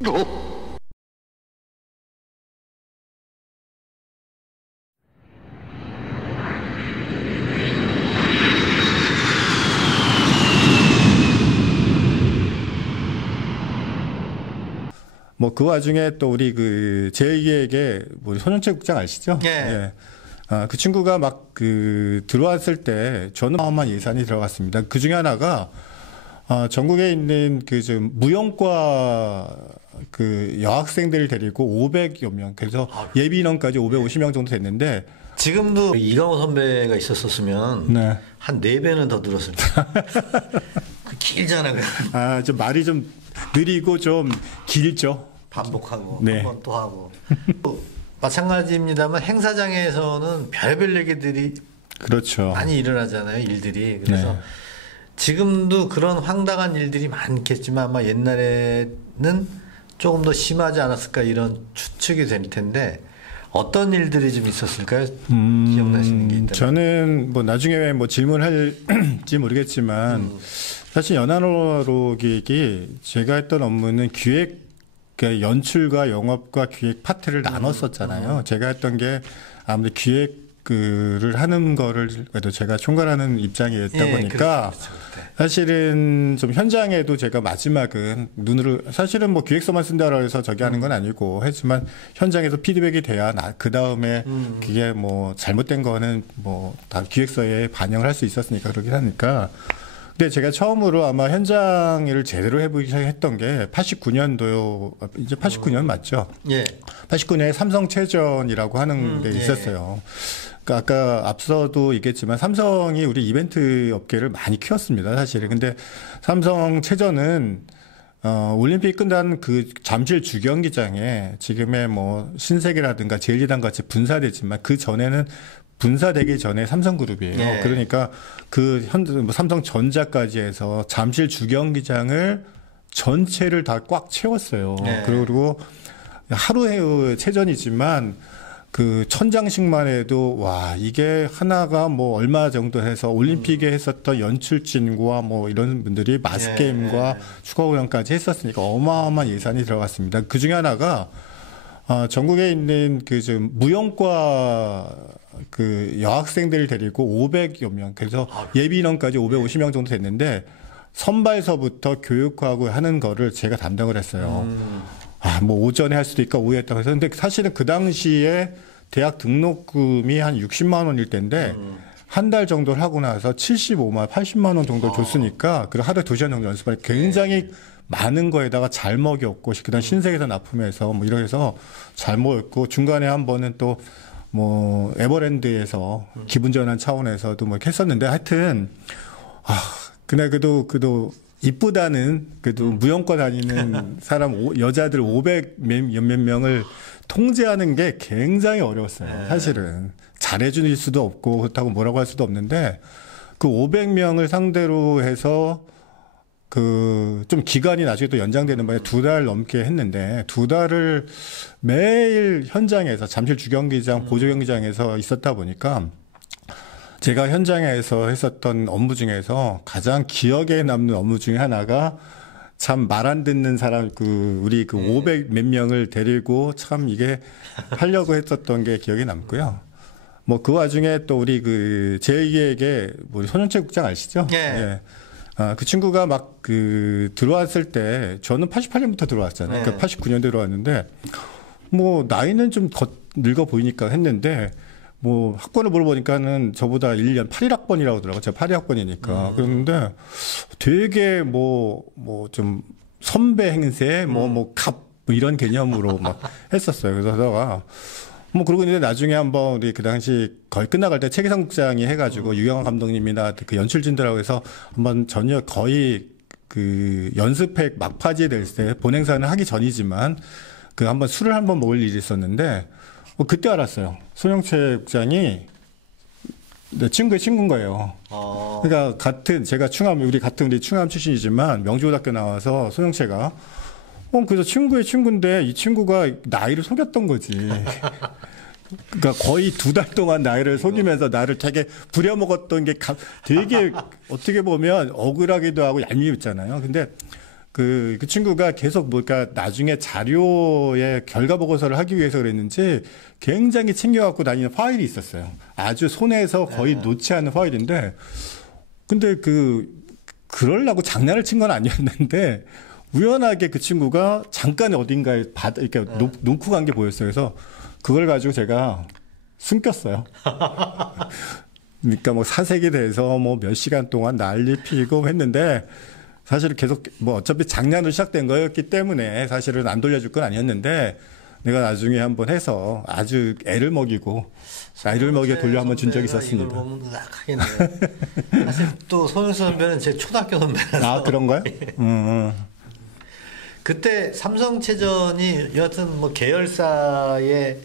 뭐 그 와중에 또 우리 그 제2기획의 뭐 손영채국장 아시죠? 예. 예. 아, 그 친구가 막 그 들어왔을 때 저는 어마어마한 예산이 들어갔습니다. 그 중에 하나가 전국에 있는 그 좀 무용과 그 여학생들을 데리고 500여 명, 그래서 예비 인원까지 550명 정도 됐는데 지금도 이강호 선배가 있었으면 네. 한 4배는 더 늘었을 거예요. 길잖아요. 아, 좀 말이 좀 느리고 좀 길죠. 반복하고 네. 한 번 또 하고. 마찬가지입니다만 행사장에서는 별별 얘기들이 그렇죠. 많이 일어나잖아요. 일들이. 그래서 네. 지금도 그런 황당한 일들이 많겠지만 아마 옛날에는 조금 더 심하지 않았을까 이런 추측이 될 텐데 어떤 일들이 좀 있었을까요? 기억나시는 게 있다면. 저는 뭐 나중에 뭐 질문할지 모르겠지만 사실 연안으로 기획이 제가 했던 업무는 기획, 그러니까 연출과 영업과 기획 파트를 나눴었잖아요. 제가 했던 게 아무래도 기획을 하는 거를 그래도 제가 총괄하는 입장이었다 보니까 그렇죠. 사실은 좀 현장에도 제가 마지막은 눈으로 사실은 뭐 기획서만 쓴다고 해서 저기 하는 건 아니고 했지만 현장에서 피드백이 돼야 그 다음에 그게 뭐 잘못된 거는 뭐 다 기획서에 반영을 할 수 있었으니까 그러긴 하니까. 근데 제가 처음으로 아마 현장 일을 제대로 해보기 시작했던 게 89년도요. 이제 89년 맞죠? 예. 89년에 삼성체전이라고 하는 게 있었어요. 그러니까 아까 앞서도 얘기했지만 삼성이 우리 이벤트 업계를 많이 키웠습니다, 사실은. 근데 삼성체전은 올림픽 끝난 그 잠실 주경기장에 지금의 뭐 신세계라든가 제일리단 같이 분사되지만 그 전에는 분사되기 전에 삼성그룹이에요. 네. 그러니까 그 뭐 삼성전자까지 해서 잠실 주경기장을 전체를 다 꽉 채웠어요. 네. 그리고 하루의 체전이지만 그 천장씩만 해도 와 이게 하나가 뭐 얼마 정도 해서 올림픽에 했었던 연출진과 뭐 이런 분들이 마스 게임과 추가 공연까지 했었으니까 어마어마한 예산이 들어갔습니다. 그 중에 하나가 전국에 있는 그 좀 무용과 그 여학생들을 데리고 500여 명, 그래서 예비 인원까지 550명 정도 됐는데 선발서부터 교육하고 하는 거를 제가 담당을 했어요. 뭐 오전에 할 수도 있고 오후에 했다고 해서. 근데 사실은 그 당시에 대학 등록금이 한 60만 원일 때인데 한 달 정도를 하고 나서 75만, 80만 원 정도 줬으니까 그 하루에 2시간 정도 연습을 굉장히 많은 거에다가 잘 먹였고 그다음 신세계에서 납품해서 뭐 이러해서 잘 먹였고 중간에 한 번은 또 뭐 에버랜드에서 기분 전환 차원에서도 뭐 했었는데 하여튼 근데 그래도 이쁘다는 그래도 무용과 다니는 사람 여자들 500 몇 명을 통제하는 게 굉장히 어려웠어요. 사실은 잘해줄 수도 없고 그렇다고 뭐라고 할 수도 없는데 그 500명을 상대로 해서 그 좀 기간이 나중에 또 연장되는 바에 2달 넘게 했는데 2달을 매일 현장에서 잠실 주경기장 보조경기장에서 있었다 보니까 제가 현장에서 했었던 업무 중에서 가장 기억에 남는 업무 중에 하나가 참 말 안 듣는 사람 우리 500 몇 명을 데리고 참 이게 하려고 했었던 게 기억에 남고요. 뭐 그 와중에 또 우리 그 제2기획의 뭐 손영채국장 아시죠? 예. 예. 그 친구가 막 그 들어왔을 때 저는 88년부터 들어왔잖아요. 그러니까 89년에 들어왔는데 뭐 나이는 좀 늙어 보이니까 했는데 뭐 학번을 물어보니까는 저보다 1년 81학번이라고 하더라고요. 제가 82학번이니까. 그런데 되게 뭐 좀 선배 행세 갑 이런 개념으로 막 했었어요. 그래서 하다가 뭐 그러고 있는데 나중에 한번 우리 그 당시 거의 끝나갈 때 최기상 국장이 해가지고 유경환 감독님이나 그 연출진들하고 해서 한번 저녁 거의 그 연습회 막바지에 될 때 본행사는 하기 전이지만 그 한번 술을 한번 먹을 일이 있었는데 그때 알았어요. 손영채 국장이 내 친구의 친구인 거예요. 그러니까 우리 같은 충암 출신이지만 명주고등학교 나와서 손영채가 그래서 친구의 친구인데 이 친구가 나이를 속였던 거지. 그러니까 거의 2달 동안 나이를 속이면서 나를 되게 부려먹었던 게 되게 어떻게 보면 억울하기도 하고 얄미웠잖아요. 근데 그 친구가 계속 그러니까 나중에 자료의 결과 보고서를 하기 위해서 그랬는지 굉장히 챙겨갖고 다니는 파일이 있었어요. 아주 손에서 거의 놓지 않는 파일인데, 근데 그러려고 장난을 친 건 아니었는데, 우연하게 그 친구가 잠깐 어딘가에 이렇게 놓고 간 게 보였어요. 그래서 그걸 가지고 제가 숨겼어요. 그러니까 뭐 사색이 돼서 뭐 몇 시간 동안 난리 피고 했는데, 사실은 계속 뭐 어차피 장난으로 시작된 거였기 때문에 사실은 안 돌려줄 건 아니었는데, 내가 나중에 한번 해서 아주 애를 먹이고 돌려 한번 준 적이 있었습니다. 이걸 보면 하겠네. 사실 또 손흥수 선배는 제 초등학교 선배라서. 아, 그런가요? 그때 삼성체전이 여하튼 뭐 계열사의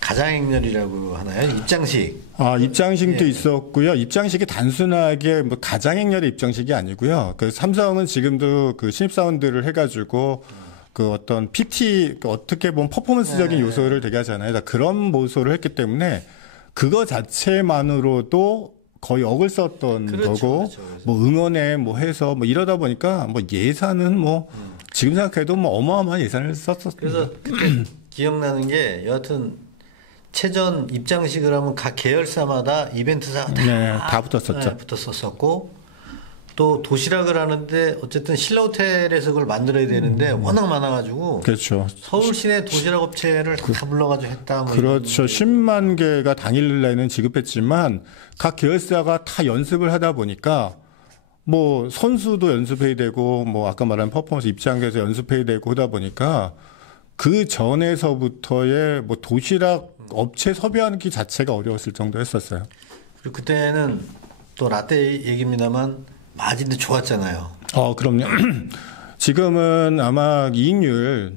가장행렬이라고 하나요? 입장식. 아, 입장식도 있었고요. 입장식이 단순하게 뭐 가장행렬의 입장식이 아니고요. 그 삼성은 지금도 그 신입사원들을 해가지고 그 어떤 PT, 어떻게 보면 퍼포먼스적인 요소를 되게 하잖아요. 그런 모소를 했기 때문에 그거 자체만으로도 거의 억을 썼던 거고, 그렇죠. 뭐 응원에 뭐 해서 뭐 이러다 보니까 뭐 예산은 뭐 지금 생각해도 뭐 어마어마한 예산을 썼었어요. 그래서 그때 기억나는 게 여하튼 체전 입장식을 하면 각 계열사마다 이벤트사가 다 붙었었죠. 네, 붙었었고, 또 도시락을 하는데 어쨌든 신라호텔에서 그걸 만들어야 되는데 워낙 많아가지고 그렇죠. 서울 시내 도시락 업체를 다 불러가지고 했다. 뭐 그렇죠. 10만 개가 당일내는 지급했지만 각 계열사가 다 연습을 하다 보니까 뭐 선수도 연습해야 되고 뭐 아까 말한 퍼포먼스 입장에서 연습해야 되고 하다 보니까 그 전에서부터의 뭐 도시락 업체 섭외하는 게 자체가 어려웠을 정도였었어요. 그리고 그때는 또 라떼 얘기입니다만 마진도 좋았잖아요. 그럼요. 지금은 아마 이익률,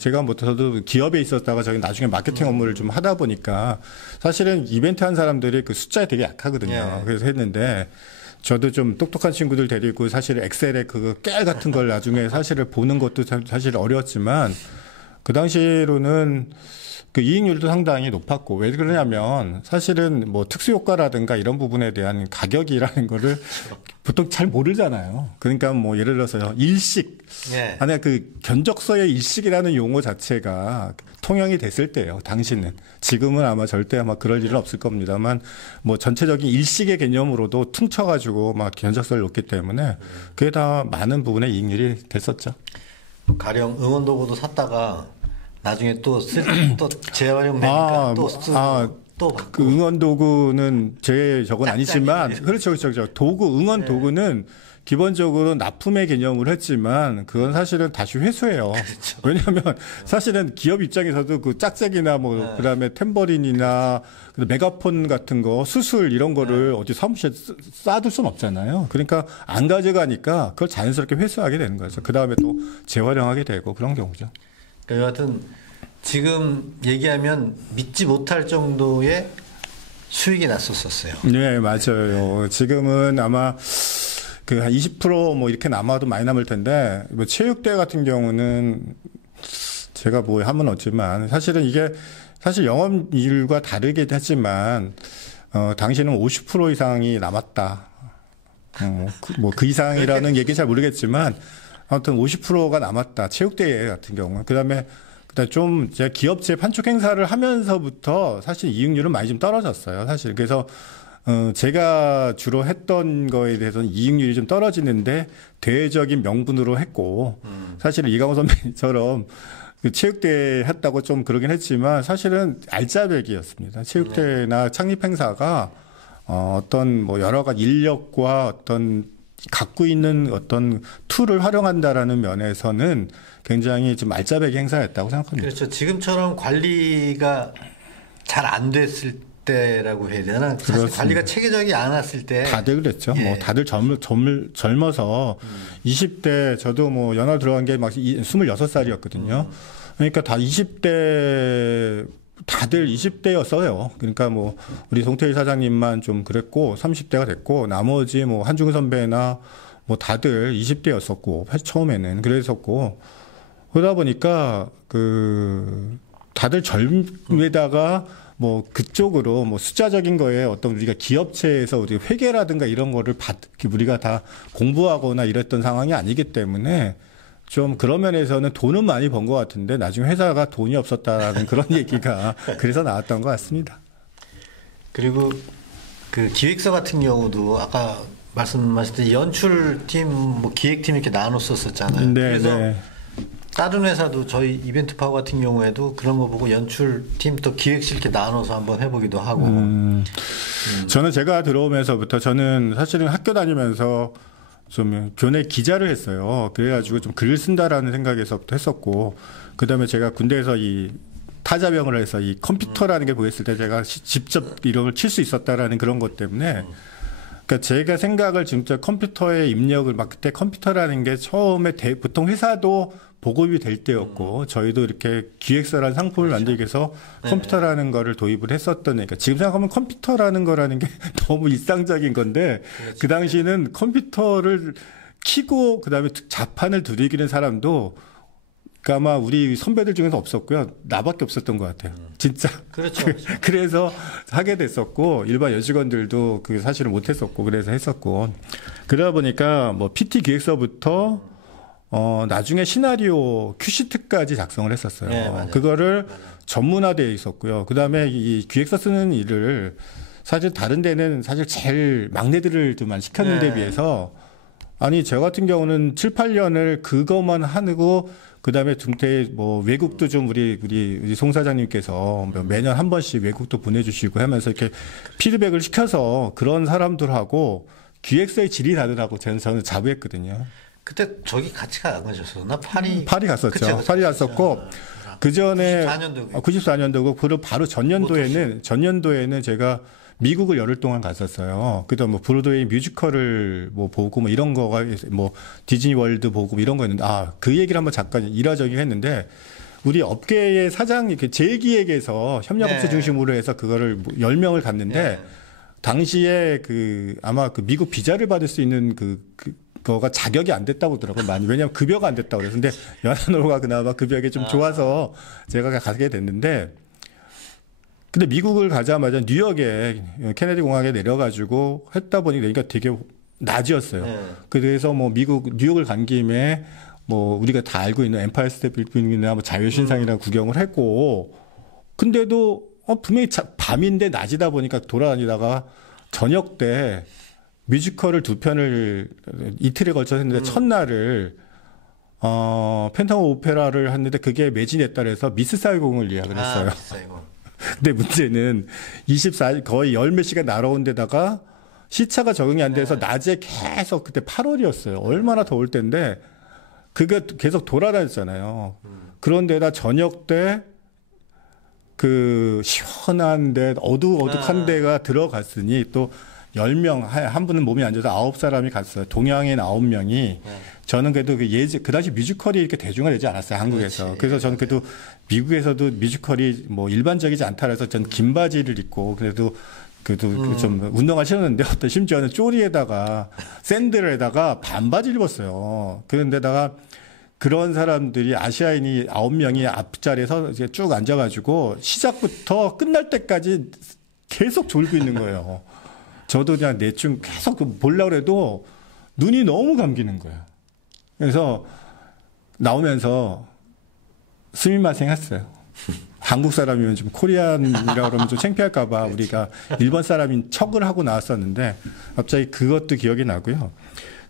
제가 뭐 저도 기업에 있었다가 저희 나중에 마케팅 업무를 좀 하다 보니까 사실은 이벤트 한 사람들이 그 숫자에 되게 약하거든요. 예. 그래서 했는데 저도 좀 똑똑한 친구들 데리고 사실 엑셀에 그 깨알 같은 걸 나중에 사실을 보는 것도 사실 어려웠지만 그 당시로는 그 이익률도 상당히 높았고, 왜 그러냐면 사실은 뭐 특수효과라든가 이런 부분에 대한 가격이라는 거를 보통 잘 모르잖아요. 그러니까 뭐 예를 들어서요, 일식. 예. 아니, 그 견적서의 일식이라는 용어 자체가 통용이 됐을 때예요, 당시는. 지금은 아마 절대 아마 그럴 일은 없을 겁니다만, 뭐 전체적인 일식의 개념으로도 퉁쳐가지고 막 견적서를 놓기 때문에 그게 다 많은 부분에 이익률이 됐었죠. 가령 응원도구도 샀다가 나중에 또 재활용되니까 또 쓰고 또 받고. 그 응원 도구는 저건 아니지만 그렇죠. 도구 응원 도구는 기본적으로 납품의 개념으로 했지만 그건 사실은 다시 회수해요. 그렇죠. 왜냐하면 사실은 기업 입장에서도 그 짝짝이나 뭐 그다음에 탬버린이나 메가폰 같은 거 수술 이런 거를 어디 사무실에 쌓아둘 수는 없잖아요. 그러니까 안 가져가니까 그걸 자연스럽게 회수하게 되는 거죠. 그다음에 또 재활용하게 되고 그런 경우죠. 그러니까 여하튼 지금 얘기하면 믿지 못할 정도의 수익이 났었어요. 네, 맞아요. 지금은 아마 그 한 20% 이렇게 남아도 많이 남을 텐데, 뭐 체육대 같은 경우는 제가 뭐 하면 없지만 사실은 이게 사실 영업이율과 다르긴 했지만, 당시는 50% 이상이 남았다. 그 이상이라는 얘기는 잘 모르겠지만, 아무튼 50%가 남았다. 체육대회 같은 경우는. 그다음에 좀 제가 기업체 판촉 행사를 하면서부터 사실 이익률은 많이 좀 떨어졌어요. 사실. 그래서 제가 주로 했던 거에 대해서는 이익률이 좀 떨어지는데 대외적인 명분으로 했고, 사실은 이강호 선배님처럼 그 체육대회 했다고 좀 그러긴 했지만 사실은 알짜배기였습니다. 체육대회나 창립 행사가 어떤 뭐 여러 가지 인력과 어떤 갖고 있는 어떤 툴을 활용한다라는 면에서는 굉장히 좀 알짜배기 행사였다고 생각합니다. 그렇죠. 지금처럼 관리가 잘 안 됐을 때라고 해야 되나? 사실 그렇습니다. 관리가 체계적이 않았을 때 다들 그랬죠. 예. 뭐 다들 젊어서 20대 저도 뭐 연화 들어간 게 막 26살이었거든요. 그러니까 다 20대 다들 20대였어요. 그러니까 뭐 우리 송태일 사장님만 좀 그랬고 30대가 됐고 나머지 뭐 한중근 선배나 뭐 다들 20대였었고 처음에는 그랬었고 그러다 보니까 그 다들 젊에다가 뭐 그쪽으로 뭐 숫자적인 거에 어떤 우리가 기업체에서 우리 회계라든가 이런 거를 우리가 다 공부하거나 이랬던 상황이 아니기 때문에 좀 그런 면에서는 돈은 많이 번 것 같은데 나중에 회사가 돈이 없었다라는 그런 얘기가 그래서 나왔던 것 같습니다. 그리고 그 기획서 같은 경우도 아까 말씀하셨듯이 연출팀, 뭐 기획팀 이렇게 나눴었잖아요. 네, 그래서 네. 다른 회사도 저희 이벤트 파워 같은 경우에도 그런 거 보고 연출팀 또 기획실 이렇게 나눠서 한번 해보기도 하고. 저는 제가 들어오면서부터 저는 사실은 학교 다니면서 좀 교내 기자를 했어요. 그래가지고 좀 글을 쓴다라는 생각에서부터 했었고, 그 다음에 제가 군대에서 이 타자병을 해서 이 컴퓨터라는 게 보였을 때 제가 직접 이런 걸 칠 수 있었다라는 그런 것 때문에 그러니까 제가 생각을 진짜 컴퓨터에 입력을 막 그때 컴퓨터라는 게 처음에 보통 회사도 보급이 될 때였고 저희도 이렇게 기획서라는 상품을 그렇죠. 만들기 위해서 컴퓨터라는 거를 도입을 했었던 그러니까 지금 생각하면 컴퓨터라는 거라는 게 너무 일상적인 건데 그렇죠. 그 당시는 컴퓨터를 키고 그다음에 자판을 두들기는 사람도 그러니까 아마 우리 선배들 중에서 없었고요. 나밖에 없었던 것 같아요. 진짜. 그렇죠. 그래서 하게 됐었고 일반 여직원들도 그 사실을 못했었고 그래서 했었고 그러다 보니까 뭐 PT 기획서부터 나중에 시나리오 큐시트까지 작성을 했었어요. 네, 맞아요. 그거를 전문화되어 있었고요. 그다음에 이 기획서 쓰는 일을 사실 다른 데는 사실 제일 막내들을만 시켰는 데 네. 비해서 아니 저 같은 경우는 7, 8년을 그것만 하고 그다음에 중퇴 뭐 외국도 좀 우리 송 사장님께서 매년 한 번씩 외국도 보내주시고 하면서 이렇게 피드백을 시켜서 그런 사람들하고 기획서의 질이 다르다고 저는 자부했거든요. 그때 저기 같이 안 가셨었나? 파리 갔었죠. 그쵸. 파리 갔었고 그 전에 94년도 94년도고 그리고 바로 전년도에는 제가 미국을 열흘 동안 갔었어요. 그다음 뭐 브로드웨이 뮤지컬을 뭐 보고 뭐 이런 거가 뭐 디즈니 월드 보고 뭐 이런 거였는데 그 얘기를 한번 잠깐 일화적이게 했는데 우리 업계의 사장님 제기획에서 협력업체 네. 중심으로 해서 그거를 10명을 갔는데 네. 당시에 아마 그 미국 비자를 받을 수 있는 그거가 자격이 안 됐다고 하더라고요. 많이. 왜냐하면 급여가 안 됐다고 그래서. 근데 연한으로가 그나마 급여가 좀 좋아서 제가 가게 됐는데 근데 미국을 가자마자 뉴욕에 케네디 공항에 내려가지고 했다 보니까 되게 낮이었어요. 네. 그래서 뭐 뉴욕을 간 김에 뭐 우리가 다 알고 있는 엠파이어 스테이트 빌딩이나 뭐 자유신상이나 구경을 했고 근데도 분명히 밤인데 낮이다 보니까 돌아다니다가 저녁 때 뮤지컬을 2편을 이틀에 걸쳐 했는데 첫날을 팬텀 오페라를 했는데 그게 매진했다 그래서 미스 사이공을 예약을 했어요. 미스 사이공. 근데 문제는 24일 거의 열 몇 시간 날아온 데다가 시차가 적응이 안 돼서 낮에 계속 그때 8월이었어요. 얼마나 더울 때인데 그게 계속 돌아다녔잖아요. 그런데다 저녁 때 그 시원한 데 어둑어둑한 데가 들어갔으니 또 10명, 한 분은 몸이 안 좋아서 9사람이 갔어요. 동양인 9명이. 저는 그래도 그 당시 뮤지컬이 이렇게 대중화되지 않았어요. 한국에서. 그렇지. 그래서 저는 그래도 미국에서도 뮤지컬이 뭐 일반적이지 않다 그래서 전 긴 바지를 입고 그래도 좀 운동화 신었는데 심지어는 쪼리에다가 샌들에다가 반바지를 입었어요. 그런데다가 그런 사람들이 아시아인이 9명이 앞자리에서 이제 쭉 앉아가지고 시작부터 끝날 때까지 계속 졸고 있는 거예요. 저도 그냥 대충 계속 보려고 해도 눈이 너무 감기는 거예요. 그래서 나오면서 스미마셍 했어요. 한국 사람이면 좀 코리안이라고 그러면 좀 창피할까봐 우리가 일본 사람인 척을 하고 나왔었는데 갑자기 그것도 기억이 나고요.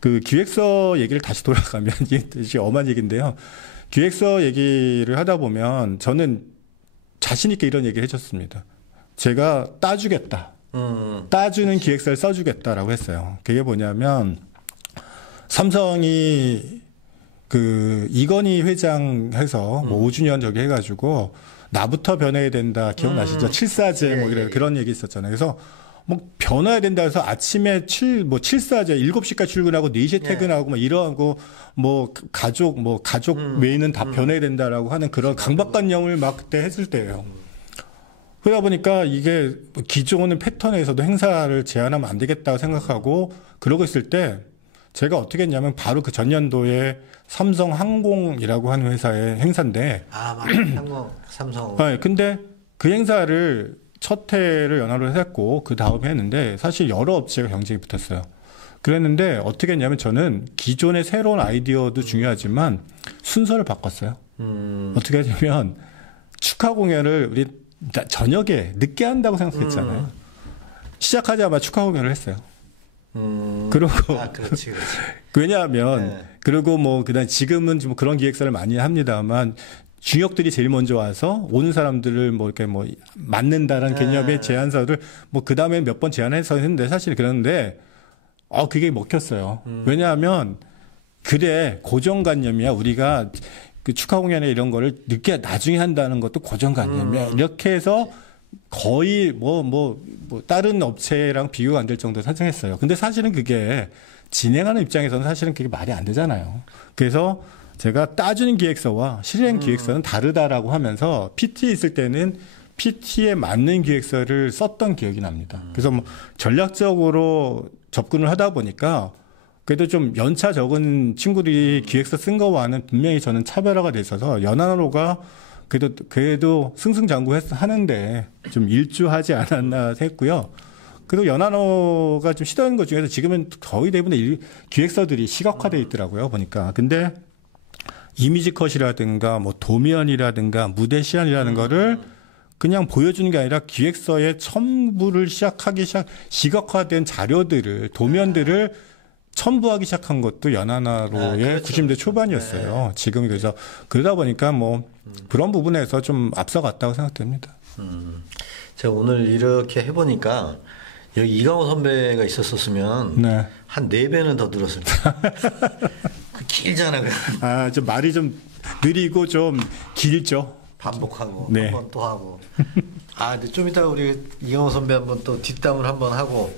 그 기획서 얘기를 다시 돌아가면 이게 되게 엄한 얘기인데요. 기획서 얘기를 하다 보면 저는 자신 있게 이런 얘기를 해줬습니다. 제가 따주겠다. 따주는 기획서를 써주겠다라고 했어요. 그게 뭐냐면 삼성이 그 이건희 회장 해서 뭐 5주년 저기 해가지고 나부터 변해야 된다. 기억나시죠? 7사제 뭐 이런 그런 얘기 있었잖아요. 그래서 뭐 변해야 된다 해서 아침에 7사제 7시까지 출근하고 4시에 퇴근하고 뭐 이러고 뭐 가족 외에는 다 변해야 된다라고 하는 그런 강박관념을 막 그때 했을 때예요. 그러다 보니까 이게 기존의 패턴에서도 행사를 제한하면 안 되겠다고 생각하고 그러고 있을 때 제가 어떻게 했냐면 바로 그 전년도에 삼성항공이라고 하는 회사의 행사인데 맞아요. 삼성. 네, 근데 그 행사를 첫 해를 연하로 했고 그 다음에 했는데 사실 여러 업체가 경쟁이 붙었어요. 그랬는데 어떻게 했냐면 저는 기존의 새로운 아이디어도 중요하지만 순서를 바꿨어요. 어떻게 했냐면 축하 공연을 우리 저녁에 늦게 한다고 생각했잖아요. 시작하자마자 축하 공연을 했어요. 그리고 그렇지. 왜냐하면 네. 그리고 뭐 그다음 지금은 좀 그런 기획사를 많이 합니다만 중역들이 제일 먼저 와서 오는 사람들을 뭐 이렇게 뭐 맞는다라는 개념의 제안서를 뭐 그다음에 몇 번 제안해서 했는데 사실 그런데 그게 먹혔어요. 왜냐하면 그래 고정관념이야. 우리가 그 축하 공연에 이런 거를 늦게 나중에 한다는 것도 고정관념이야. 이렇게 해서 거의 뭐 다른 업체랑 비교가 안 될 정도로 설정했어요. 근데 사실은 그게 진행하는 입장에서는 사실은 그게 말이 안 되잖아요. 그래서 제가 따주는 기획서와 실행 기획서는 다르다라고 하면서 PT에 있을 때는 PT에 맞는 기획서를 썼던 기억이 납니다. 그래서 뭐 전략적으로 접근을 하다 보니까 그래도 좀 연차 적은 친구들이 기획서 쓴 거와는 분명히 저는 차별화가 돼 있어서 연한호가 그래도 승승장구하는데 좀 일주하지 않았나 했고요. 그리고 연한호가 좀 시도한 것 중에서 지금은 거의 대부분의 기획서들이 시각화되어 있더라고요. 보니까. 근데 이미지 컷이라든가 뭐 도면이라든가 무대 시안이라는 거를 그냥 보여주는 게 아니라 기획서의 첨부를 시각화된 자료들을 도면들을 첨부하기 시작한 것도 연하나로의 그렇죠. 90대 초반이었어요. 네. 지금 그래서 그러다 보니까 뭐 그런 부분에서 좀 앞서갔다고 생각됩니다. 제가 오늘 이렇게 해보니까 여기 이강호 선배가 있었으면 네. 한 4배는 더 늘었을 거예요. 길잖아. 좀 말이 좀 느리고 좀 길죠. 반복하고 네. 한 번 또 하고. 근데 좀 이따가 우리 이강호 선배 한번 또 뒷담을 한번 하고.